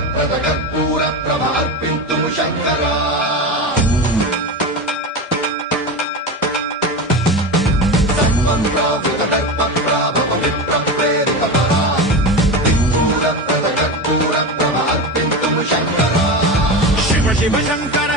సిద్ధప్రద కర్పూర ప్రభ అర్పింతుము శంకరా సర్వం ప్రావృత దర్ప ప్రాభవ విప్ర ప్రేరిత పరా సిద్ధూర ప్రద కర్పూర ప్రభ అర్పింతుము శంకరా శివ శివ శంకర